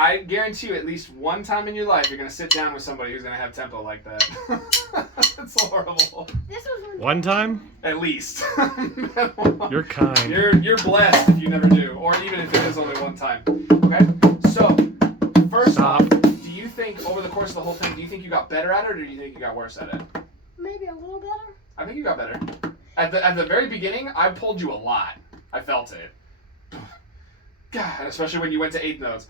I guarantee you at least one time in your life you're going to sit down with somebody who's going to have tempo like that. It's horrible. This was One time? At least. You're kind. You're blessed if you never do, or even if it is only one time. Okay? So, first off, do you think over the course of the whole thing, do you think you got better at it, or do you think you got worse at it? maybe a little better. I think you got better. At the very beginning, I pulled you a lot. I felt it. God, especially when you went to 8th notes.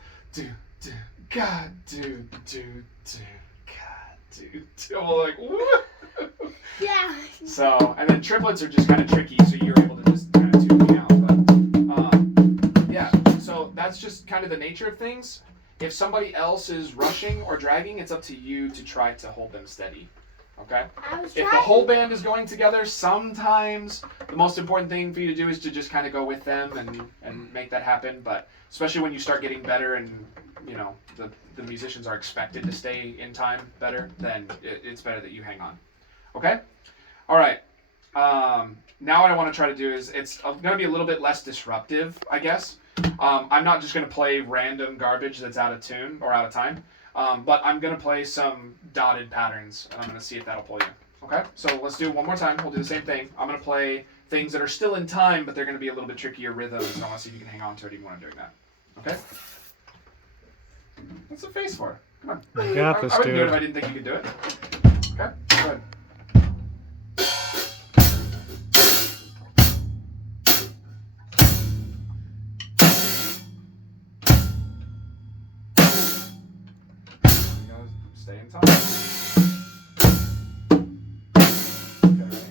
God, I'm like, woo. Yeah. So, and then triplets are just kind of tricky, so you're able to just kind of tune me out. But, yeah, so that's just kind of the nature of things. If somebody else is rushing or dragging, it's up to you to try to hold them steady. Okay? If the whole band is going together, sometimes the most important thing for you to do is to just kind of go with them and make that happen. But especially when you start getting better and, you know, the musicians are expected to stay in time better, then it's better that you hang on. Okay? All right. Now what I want to try to do is it's going to be a little bit less disruptive, I guess. I'm not just going to play random garbage that's out of tune or out of time. But I'm going to play some dotted patterns, and I'm going to see if that'll pull you. Okay? So let's do it one more time. We'll do the same thing. I'm going to play things that are still in time, but they're going to be a little bit trickier rhythms, and I want to see if you can hang on to it even when I'm doing that. Okay? What's the face for? Come on. You got this, I wouldn't do it dude. if I didn't think you could do it. Okay? Go ahead. You gotta stay in time. Okay, ready?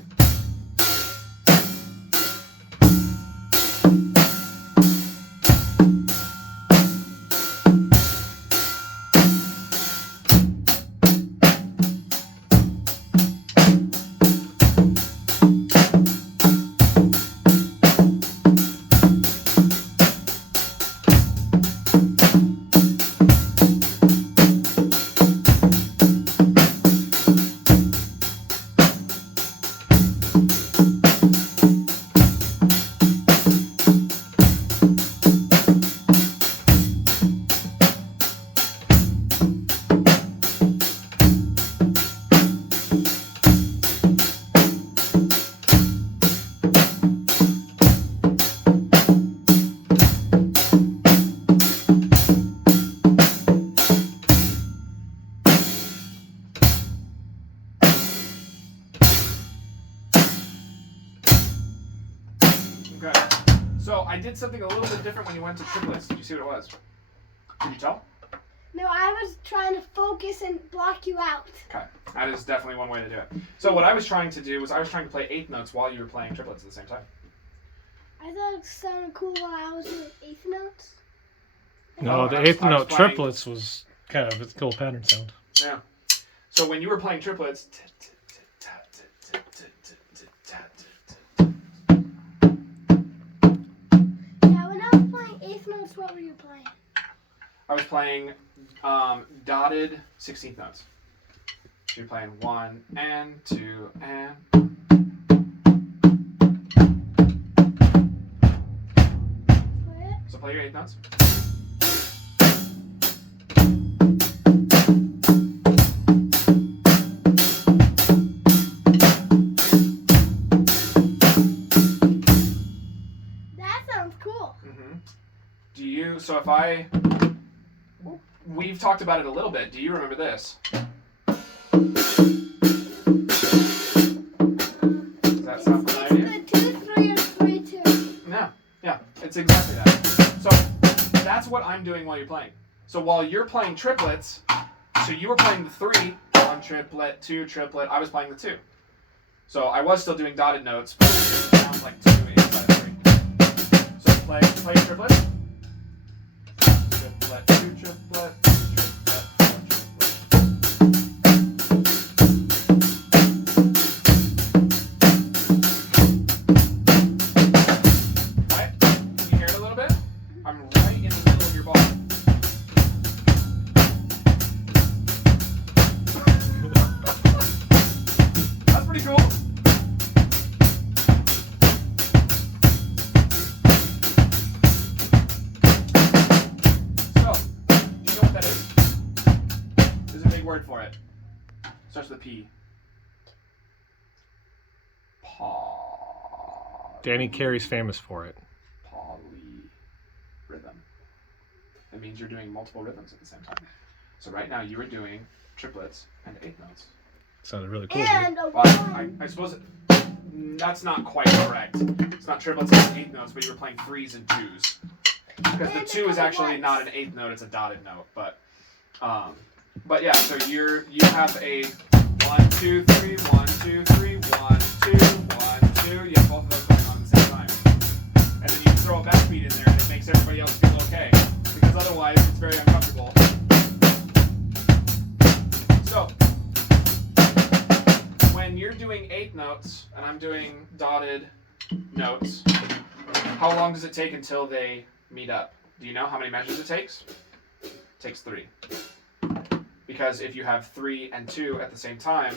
Okay. So I did something a little bit different when you went to triplets. Did you see what it was? Can you tell? No, I was trying to focus and block you out. Okay. That is definitely one way to do it. So what I was trying to do was I was trying to play 8th notes while you were playing triplets at the same time. I thought it sounded cool while I was doing 8th notes. No, Oh, the I was 8th note playing- triplets was kind of a cool pattern sound. Yeah. So when you were playing triplets, Yeah, when I was playing 8th notes, what were you playing? I was playing dotted 16th notes. So you're playing 1 and 2 and. What? So play your 8th notes. That sounds cool. Do you? So if we've talked about it a little bit. Do you remember this? Does that sound familiar? It's the 2, 3, or 3, 2. Yeah, it's exactly that. So that's what I'm doing while you're playing. So while you're playing triplets, so you were playing the 3, 1 triplet, 2 triplet. I was playing the 2. So I was still doing dotted notes, but it sounds like 2 inside of 3. So play triplet. Triplet, 2 triplet, 3 triplet, 4 triplet. Right? Can you hear it a little bit? I'm right in the middle of your ball. That's pretty cool. So, word for it. Starts with a P. Danny Carey's famous for it. Polyrhythm. That means you're doing multiple rhythms at the same time. So right now you are doing triplets and eighth notes. Sounded really cool. And a Well, one. I suppose that's not quite correct. It's not triplets and eighth notes, but you were playing threes and twos. Because the And two is a actually ones. not an eighth note; it's a dotted note. But yeah. So you have a 1, 2, 3, 1, 2, 3, 1, 2, 1, 2. You have both of those going on at the same time, and then you throw a backbeat in there, and it makes everybody else feel okay. Because otherwise, it's very uncomfortable. So when you're doing eighth notes and I'm doing dotted notes, how long does it take until they meet up? Do you know how many measures it takes? It takes 3. Because if you have 3 and 2 at the same time,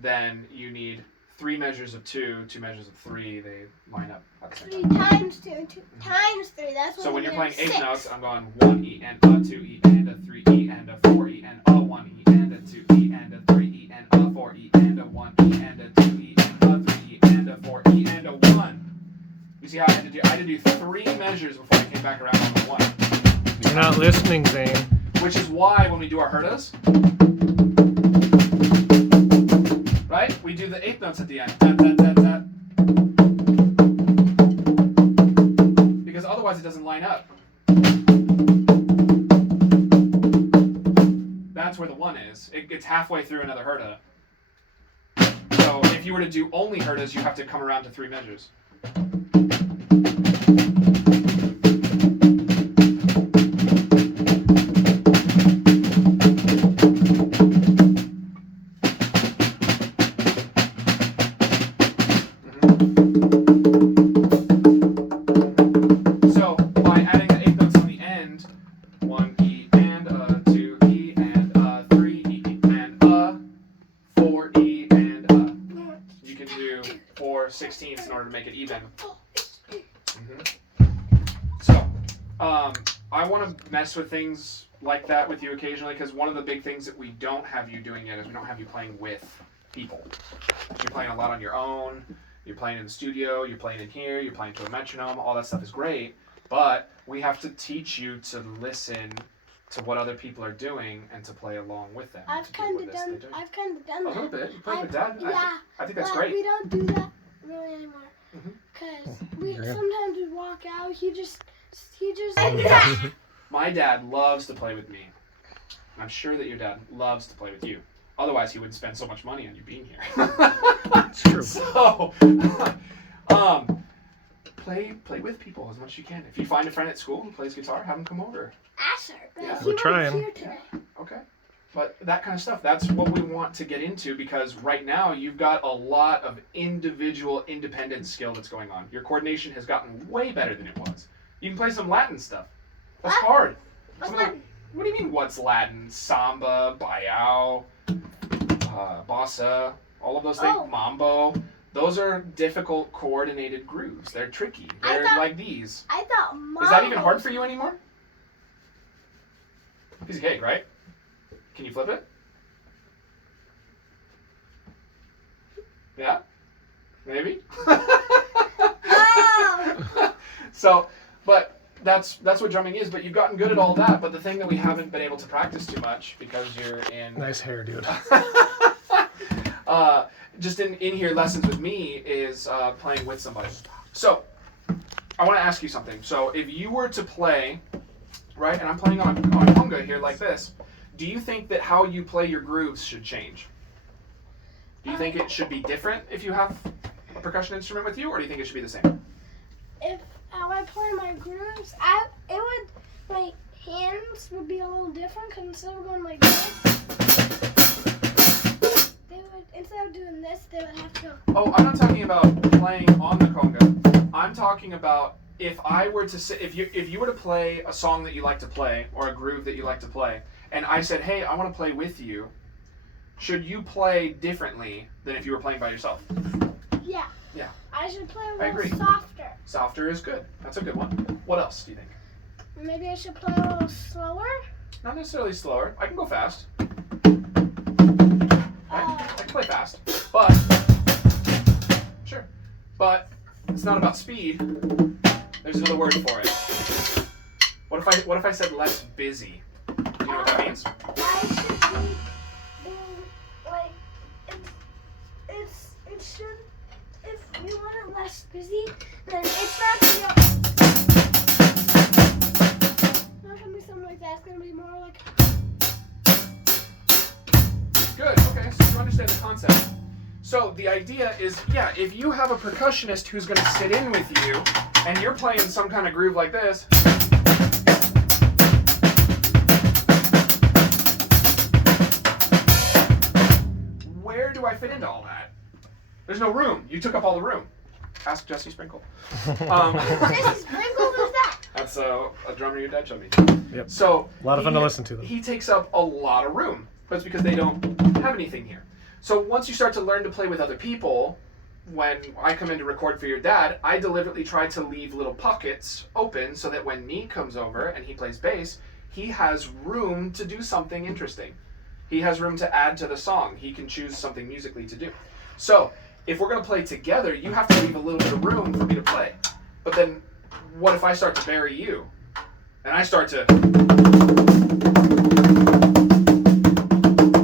then you need 3 measures of 2, 2 measures of 3. They line up at the same 3 time. times 2, 2 times 3. That's what So when we you're get playing eighth 6. notes, I'm going 1 E and a 2 E and a 3 E and a 4 E and a 1 E and a 2 E and a 3 E and a 4 E and a 1 E and a 2 E and a 3 E and a 4 E and a 1. You see how I had to do 3 measures before I came back around on the 1. You're not listening, Zane. Which is why when we do our hurtas, right? We do the eighth notes at the end. That, that, that, that. Because otherwise it doesn't line up. That's where the 1 is. It's halfway through another hurta. So if you were to do only hurtas, you have to come around to 3 measures. So by adding the eighth notes on the end, 1 E and a 2 E and a 3 E and a 4 E and a, you can do 4 16ths in order to make it even. So I want to mess with things like that with you occasionally, because one of the big things that we don't have you doing yet is we don't have you playing with people. You're playing a lot on your own. You're playing in the studio, you're playing in here, you're playing to a metronome, all that stuff is great, but we have to teach you to listen to what other people are doing and to play along with them. I've kind of done A little that. bit. You played with Dad. Yeah. I think that's But great. we don't do that really anymore. Mhm. Because we Yeah. sometimes we walk out, he just My dad loves to play with me. I'm sure that your dad loves to play with you. Otherwise, he wouldn't spend so much money on you being here. It's true. So, play with people as much as you can. If you find a friend at school who plays guitar, have them come over. Asher. Yeah. We're trying. Here today. Okay. But that kind of stuff, that's what we want to get into, because right now you've got a lot of individual independent skill that's going on. Your coordination has gotten way better than it was. You can play some Latin stuff. That's What? hard. What's Some of the- Latin? What do you mean, what's Latin? Samba, bayou, bossa, all of those things, Oh. mambo. Those are difficult coordinated grooves. They're tricky. I They're thought- like these. I thought Mom. Is that even hard for you anymore? Piece of cake, right? Can you flip it? Yeah? Maybe? Oh. So, but that's what drumming is, but you've gotten good at all that, but the thing that we haven't been able to practice too much because you're in Nice hair, dude. just in here lessons with me is playing with somebody. So I want to ask you something. So if you were to play, right, and I'm playing on a conga here like this, do you think that how you play your grooves should change? Do you think it should be different if you have a percussion instrument with you, or do you think it should be the same? If I play my grooves, my hands would be a little different, because instead of going like this, instead of doing this, they would have to go. Oh, I'm not talking about playing on the conga. I'm talking about if I were to say, if you were to play a song that you like to play or a groove that you like to play, and I said, hey, I want to play with you, should you play differently than if you were playing by yourself? Yeah. Yeah. I should play a I little agree. softer. Softer is good. That's a good one. What else do you think? Maybe I should play a little slower. Not necessarily slower. I can go fast. it's not about speed. There's another word for it. What if I said less busy? Do you know what that means? I should be being like it should if you want it less busy, then it's not gonna be something like that. It's gonna be more like Good. Okay, so you understand the concept. So the idea is, yeah, if you have a percussionist who's going to sit in with you, and you're playing some kind of groove like this. Where do I fit into all that? There's no room. You took up all the room. Ask Jesse Sprinkle. Jesse Sprinkle was that? That's a drummer your dad showed me. Yep. So A lot of fun to listen to them. He takes up a lot of room, but it's because they don't have anything here. So once you start to learn to play with other people, when I come in to record for your dad, I deliberately try to leave little pockets open so that when Nee comes over and he plays bass, he has room to do something interesting. He has room to add to the song. He can choose something musically to do. So if we're going to play together, you have to leave a little bit of room for me to play. But then what if I start to bury you? And I start to...